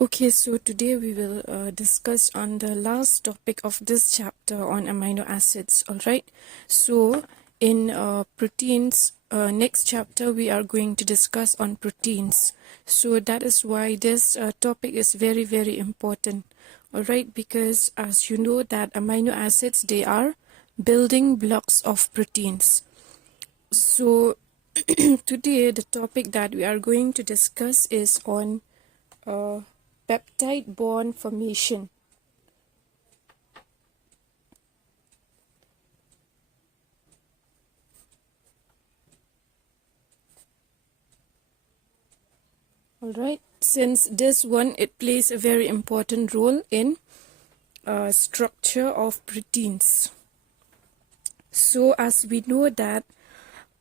Okay, so today we will discuss on the last topic of this chapter on amino acids. All right. So in proteins, next chapter we are going to discuss on proteins. So that is why this topic is very, very important. All right, because as you know that amino acids, they are building blocks of proteins. So today the topic that we are going to discuss is on peptide bond formation. Alright, since this one, it plays a very important role in structure of proteins. So as we know that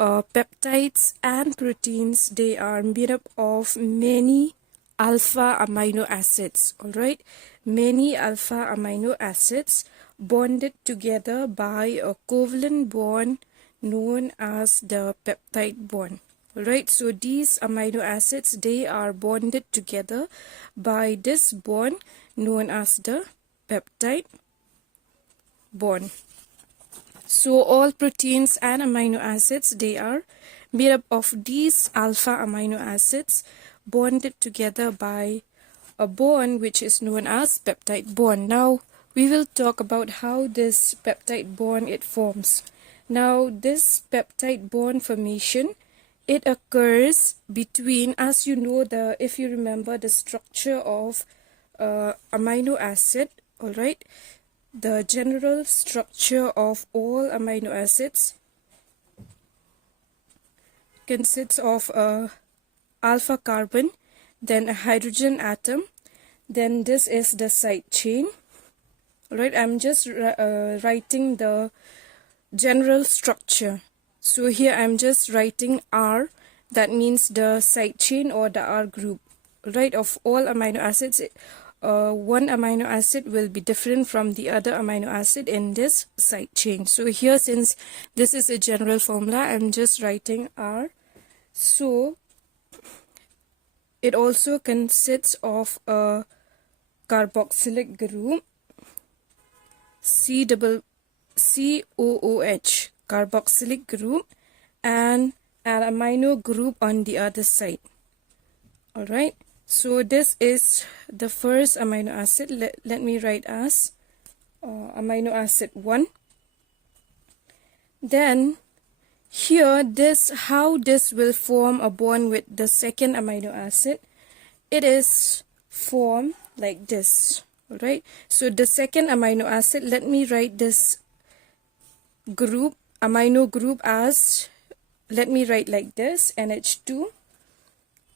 peptides and proteins, they are made up of many alpha amino acids. Alright, many alpha amino acids bonded together by a covalent bond known as the peptide bond. Alright, so these amino acids, they are bonded together by this bond known as the peptide bond. So all proteins and amino acids, they are made up of these alpha amino acids bonded together by a bond which is known as peptide bond. Now we will talk about how this peptide bond it forms. Now this peptide bond formation, it occurs between, as you know, if you remember the structure of amino acid, all right, the general structure of all amino acids consists of a alpha carbon, then a hydrogen atom, then this is the side chain. All right, I'm just writing the general structure. So here I'm just writing R, that means the side chain or the R group, right, of all amino acids. One amino acid will be different from the other amino acid in this side chain. So here, since this is a general formula, I'm just writing R. So it also consists of a carboxylic group, COOH, carboxylic group, and an amino group on the other side. All right, so this is the first amino acid. Let me write as amino acid 1. Then here, how this will form a bond with the second amino acid, it is formed like this. All right, so the second amino acid, let me write this group, amino group, as, let me write like this, NH2,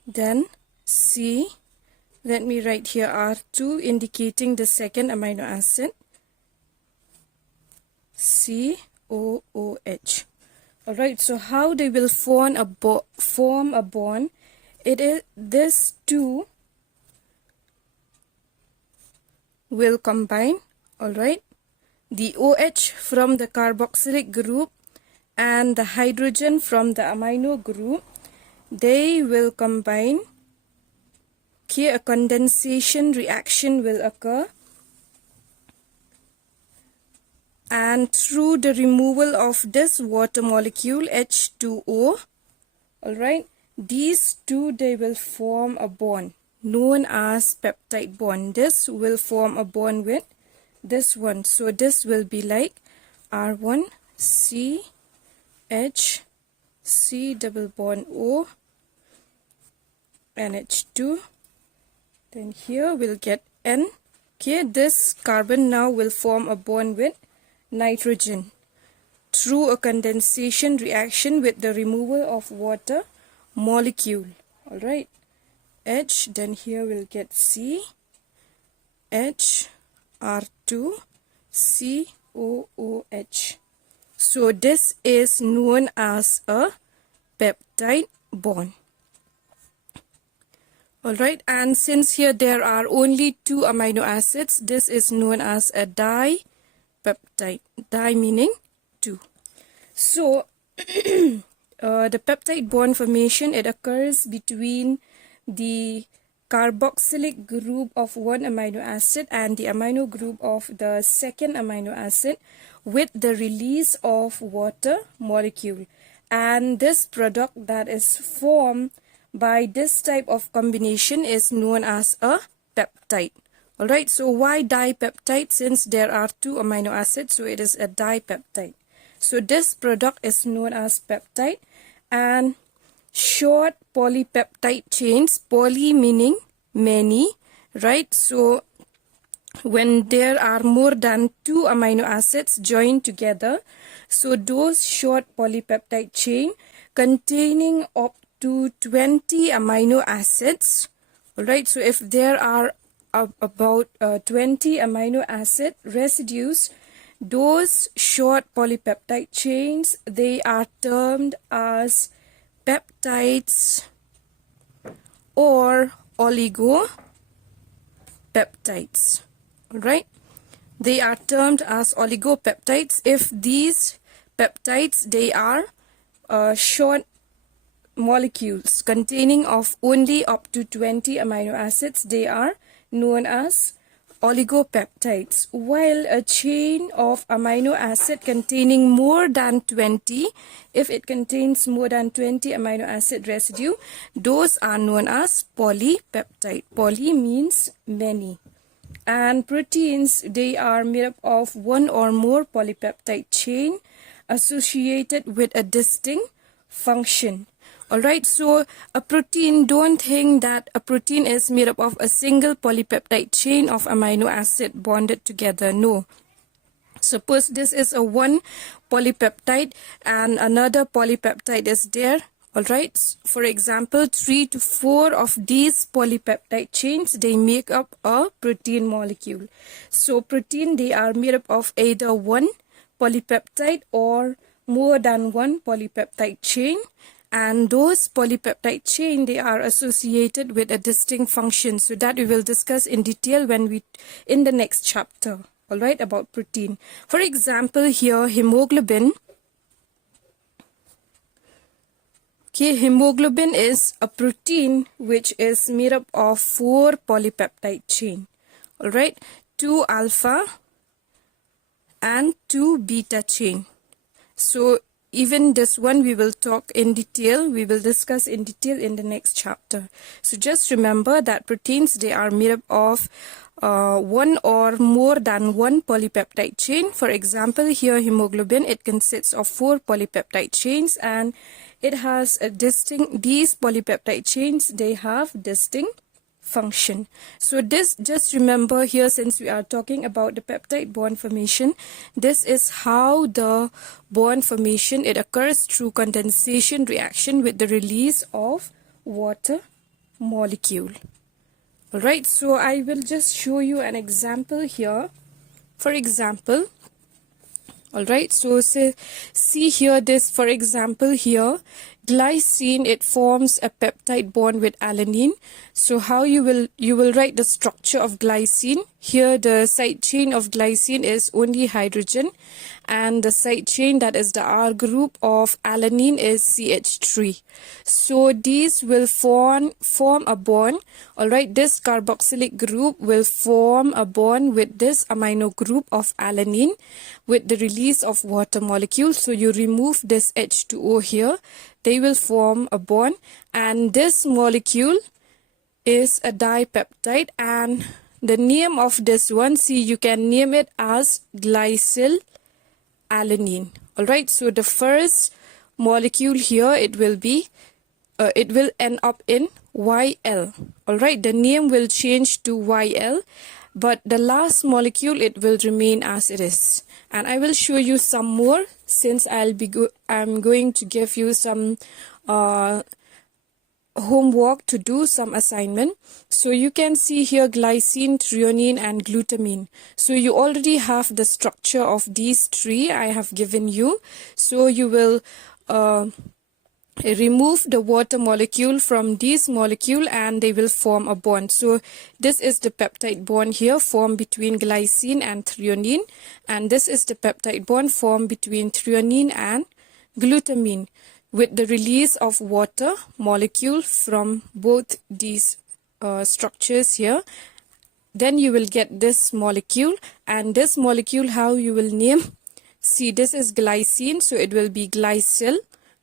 then C, let me write here R2, indicating the second amino acid, COOH. All right, so how they will form a bond, it is this two will combine. All right, the OH from the carboxylic group and the hydrogen from the amino group, they will combine. Here a condensation reaction will occur, and through the removal of this water molecule H2O, all right, these two, they will form a bond known as peptide bond. This will form a bond with this one, so this will be like R1 C H C double bond O NH2, then here we'll get N. Okay, this carbon now will form a bond with nitrogen through a condensation reaction with the removal of water molecule. All right, H, then here we'll get C H R2 COOH. So this is known as a peptide bond. Alright, and since here there are only two amino acids, this is known as a dipeptide. Di meaning two. So the peptide bond formation, it occurs between the carboxylic group of one amino acid and the amino group of the second amino acid with the release of water molecule. And this product that is formed by this type of combination is known as a peptide. Alright, so why dipeptide? Since there are two amino acids, so it is a dipeptide. So this product is known as peptide. And short polypeptide chains, poly meaning many, right? So when there are more than two amino acids joined together, so those short polypeptide chain containing up to 20 amino acids, alright, so if there are about 20 amino acid residues, those short polypeptide chains, they are termed as peptides or oligopeptides. Alright, they are termed as oligopeptides if these peptides, they are short molecules containing of only up to 20 amino acids. They are known as oligopeptides, while a chain of amino acid containing more than 20, if it contains more than 20 amino acid residue, those are known as polypeptide. Poly means many. And proteins, they are made up of one or more polypeptide chain associated with a distinct function. Alright, so a protein, don't think that a protein is made up of a single polypeptide chain of amino acid bonded together. No. Suppose this is a one polypeptide and another polypeptide is there. Alright, for example, 3 to 4 of these polypeptide chains, they make up a protein molecule. So protein, they are made up of either one polypeptide or more than one polypeptide chain. And those polypeptide chain, they are associated with a distinct function. So that we will discuss in detail in the next chapter. Alright, about protein. For example, here hemoglobin. Okay, hemoglobin is a protein which is made up of 4 polypeptide chain. Alright, 2 alpha and 2 beta chain. So even this one we will talk in detail, we will discuss in detail in the next chapter. So just remember that proteins, they are made up of one or more than one polypeptide chain. For example, here hemoglobin, it consists of 4 polypeptide chains and it has a distinct, these polypeptide chains, they have distinct function. So this, just remember here, since we are talking about the peptide bond formation, this is how the bond formation, it occurs through condensation reaction with the release of water molecule. Alright, so I will just show you an example here. For example, alright, so see here this, for example here, glycine, it forms a peptide bond with alanine. So how you will write the structure of glycine. Here the side chain of glycine is only hydrogen and the side chain, that is the R group of alanine, is CH3. So these will form a bond. Alright, this carboxylic group will form a bond with this amino group of alanine with the release of water molecule. So you remove this H2O here, they will form a bond, and this molecule is a dipeptide, and the name of this one, see, you can name it as glycyl alanine. Alright, so the first molecule here, it will end up in YL. Alright, the name will change to YL, but the last molecule, it will remain as it is. And I will show you some more, since I'm going to give you some homework to do, some assignment. So you can see here glycine, trionine and glutamine. So you already have the structure of these three I have given you. So you will remove the water molecule from this molecule and they will form a bond. So this is the peptide bond here formed between glycine and threonine, and this is the peptide bond formed between threonine and glutamine with the release of water molecule from both these structures here, then you will get this molecule. And this molecule, how you will name? See, this is glycine, so it will be glycyl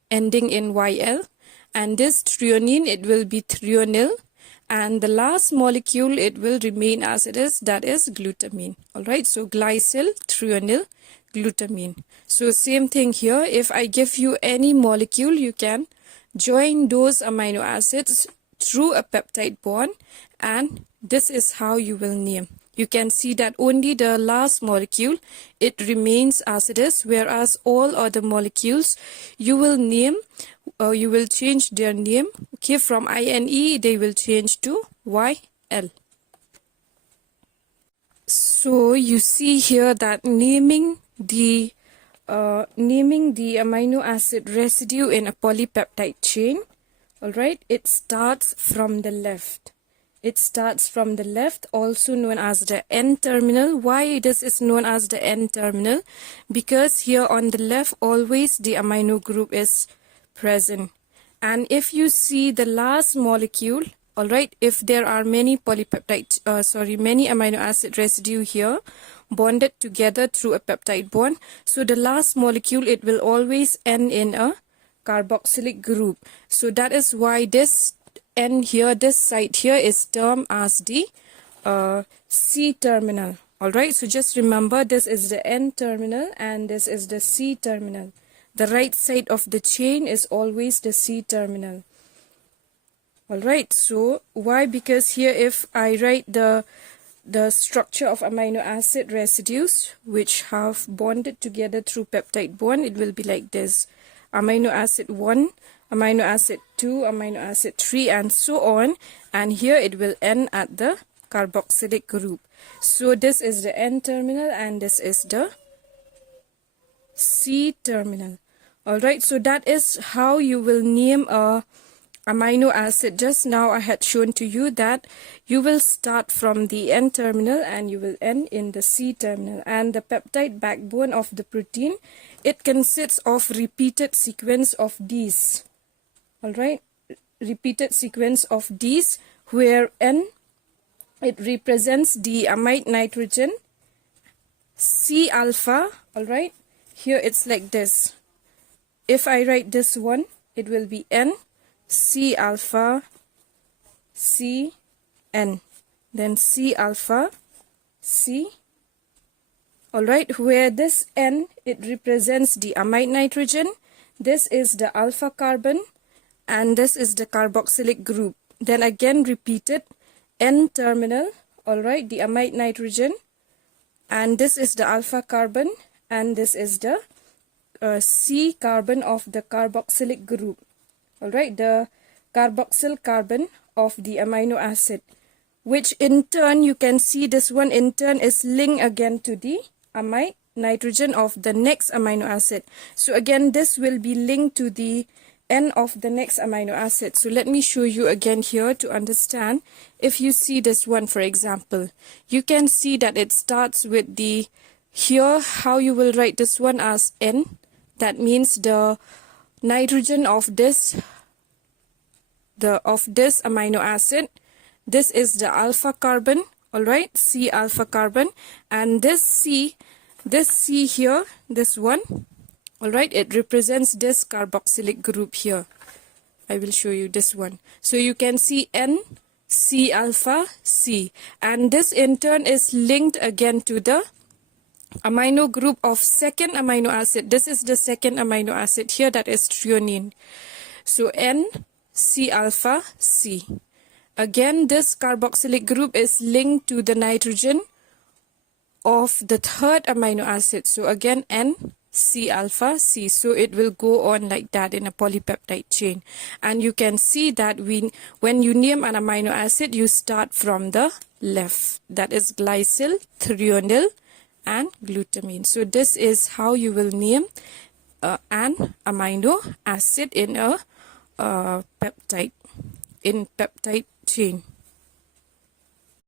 ending in YL. And this trionine, it will be trionyl. And the last molecule, it will remain as it is, that is glutamine. Alright, so glycyl, trionyl, glutamine. So same thing here. If I give you any molecule, you can join those amino acids through a peptide bond, and this is how you will name. You can see that only the last molecule, it remains as it is, whereas all other molecules, you will name, you will change their name. Okay, from INE, they will change to YL. So you see here that naming the amino acid residue in a polypeptide chain, alright, it starts from the left. It starts from the left, also known as the N-terminal. Why this is known as the N-terminal? Because here on the left, always the amino group is present. And if you see the last molecule, alright, if there are many many amino acid residue here, bonded together through a peptide bond, so the last molecule, it will always end in a carboxylic group. So that is why this end here, this side here is termed as the C-terminal. Alright, so just remember, this is the N-terminal and this is the C-terminal. The right side of the chain is always the C-terminal. Alright, so why? Because here if I write the structure of amino acid residues which have bonded together through peptide bond, it will be like this: amino acid 1, amino acid 2, amino acid 3, and so on. And here it will end at the carboxylic group. So this is the N-terminal and this is the C-terminal. Alright, so that is how you will name a amino acid. Just now I had shown to you that you will start from the N-terminal and you will end in the C-terminal. And the peptide backbone of the protein, it consists of repeated sequence of these. Alright, repeated sequence of these, where N, it represents the amide nitrogen, C alpha. Alright, here it's like this. If I write this one, it will be N, C alpha, C, N, then C alpha, C. Alright, where this N, it represents the amide nitrogen, this is the alpha carbon, and this is the carboxylic group. Then again repeated, N-terminal, alright, the amide nitrogen, and this is the alpha carbon, and this is the C carbon of the carboxylic group. Alright, the carboxyl carbon of the amino acid, which in turn, you can see this one in turn is linked again to the amide nitrogen of the next amino acid. So again, this will be linked to the N of the next amino acid. So let me show you again here to understand. If you see this one, for example, you can see that it starts with the, here how you will write this one as N. That means the nitrogen of this amino acid. This is the alpha carbon, alright, C alpha carbon, and this C here, this one, alright, it represents this carboxylic group here. I will show you this one. So you can see N, C alpha, C, and this in turn is linked again to the amino group of second amino acid. This is the second amino acid here, that is threonine. So N, C alpha, C. Again, this carboxylic group is linked to the nitrogen of the third amino acid. So again, N, C alpha, C. So it will go on like that in a polypeptide chain. And you can see that when you name an amino acid, you start from the left. That is glycyl, trionyl, and glutamine. So this is how you will name an amino acid in a peptide chain.